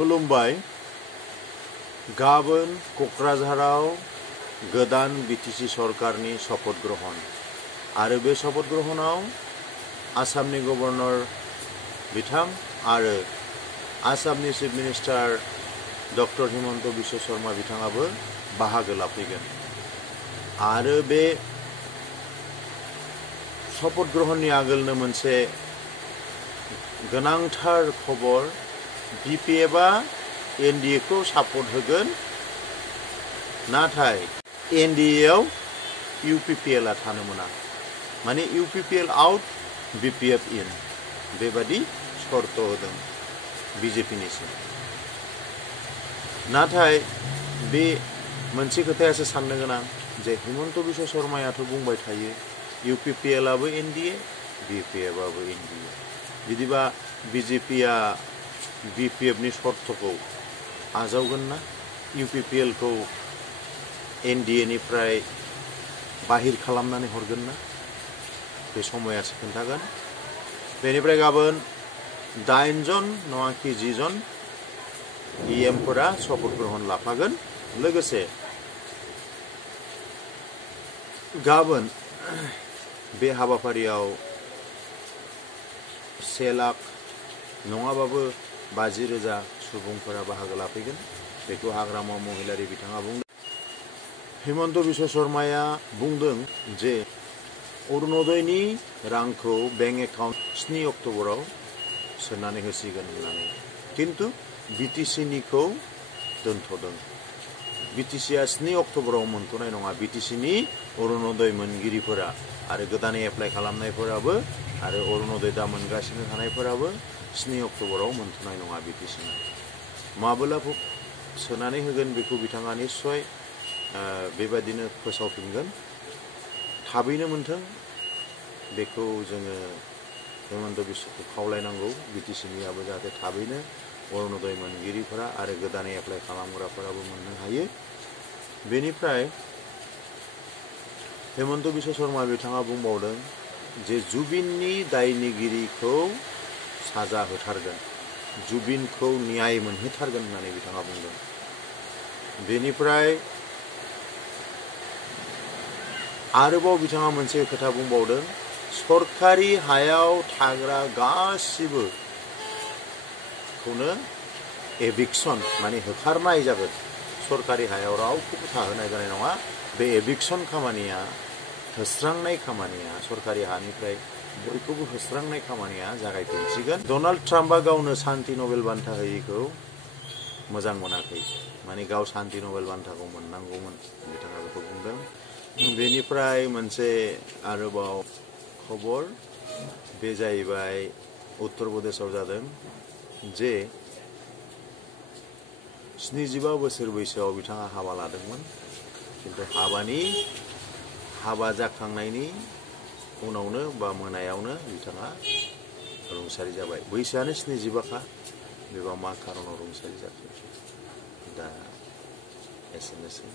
खुलुमबाय गाबोन क'क्राझाराव गोदान बिटिसि सरकारनि शपथ ग्रहण आरो बे शपथ ग्रहणाव आसामनि गवर्नर बिथां आरो आसामनि chief minister doctor Himanta Biswa Sharma बिथाङाबो बाहागो लाफैगोन आरो बे शपथ ग्रहणनि आगोलनो मोनसे गोनांथार खबर बिपिएफआ एनडिए खौ सापर्ट होगोन नाथाय एनडिएआव इउपिपिएलआ थानो मोना माने इउपिपिएल आउट बिपिएफ इन बेबादि शर्त होदों बिजेपिनिसिम नाथाय बे मोनसे खोथायासो साननो गोनां जे हिमन्त बिश्व शर्मायाथ' बुंबाय थायो इउपिपिएलआबो एनडिए बिपिएफआबो एनडिए बिदिबा बिजेपिआ बिपिएफनि शर्तखौ आजावगोन ना इउपिपिएलखौ एनडिएनिफ्राय बाहिर खालामनानै हरगोन ना बे समायासो खोन्थागोन बेनिफ्राय गाबोन 8 जन नङाखि 10 जन इएमफोरा शपथ ग्रहण लाफागोन लोगोसे गाबोन बे हाबाफारियाव 1 लाख नङाबाबो 50,000 सुबुंफोरा बाहागो लाफैगोन बेखौ हाग्रामा महिलारि बिथाङा बुंदों हिमन्त बिश्व शर्माया बुंदों जे अरुणोदयनि रांखौ बेंक एकाउन्ट 7 अक्ट'बराव सोनानै होसिगोन होननानै किन्तु बिटिसिनिखौ दोनथ'दों बिटिसिआ 7 अक्ट'बराव मोनथ'नाय नङा बिटिसिनि अरुणोदय मोनगिरिफोरा आरो गोदानै एप्लाइ खालामनायफोराबो आरो अरुणोदय दा मोनगासिनो थानायफोराबो 7 अक्ट'बराव मोनथ'नाय नङा बिटिसिना माबोला सोनानै होगोन बेखौ बिथाङा निश्चय बेबादिनो फोसावफिनगोन थाबैनो मोनथों बेखौ जोङो हिमन्त बिश्वखौ खावलायनांगौ बिटिसिनियाबो जाहाथे थाबैनो अरुणोदय मोनगिरिफोरा आरो गोदानै एप्लाइ खालामग्राफोराबो मोननो हायो बेनिफ्राय हिमन्त बिश्व शर्मा बिथाङा बुंबावदों जे जुबिननि दायनिगिरिखौ साजा होथारगोन जुबिनखौ न्याय मोनहोथारगोन होननानै बिथाङा बुंदों बेनिफ्राय आरोबाव बिथाङा मोनसे खोथा बुंबावदों सरकारि हायाव थाग्रा गासिबो खौनो एभिक्सन माने होखारनाय जागोन सरकारि हायाव रावखौबो थाहोनाय जानाय नङा बे एभिक्सन खामानिया होस्रांनाय खामानिया सरकारि हानिफ्राय बयखौबो होस्रांनाय खामानिया जागायफिनसिगोन डनाल्ड ट्राम्पआ गावनो शान्ति नबेल बान्था होयैखौ मोजां मोनाखै माने गाव शान्ति नबेल बान्थाखौ मोननांगौमोन बिथाङा बेखौ बुंदों बेनिफ्राय मोनसे आरोबाव खबर बे जाहैबाय उत्तर प्रदेशआव जादों जे 75 बोसोर बैसोआव बिथाङा हाबा लादोंमोन किन्तु हाबा जाखांनायनि उनावनो बा मोनायावनो बिथाङा रुंसारि जाबाय बैसोआनो 75खा बेबा मा खारनाव रुंसारि जाखो दा एसेनोसै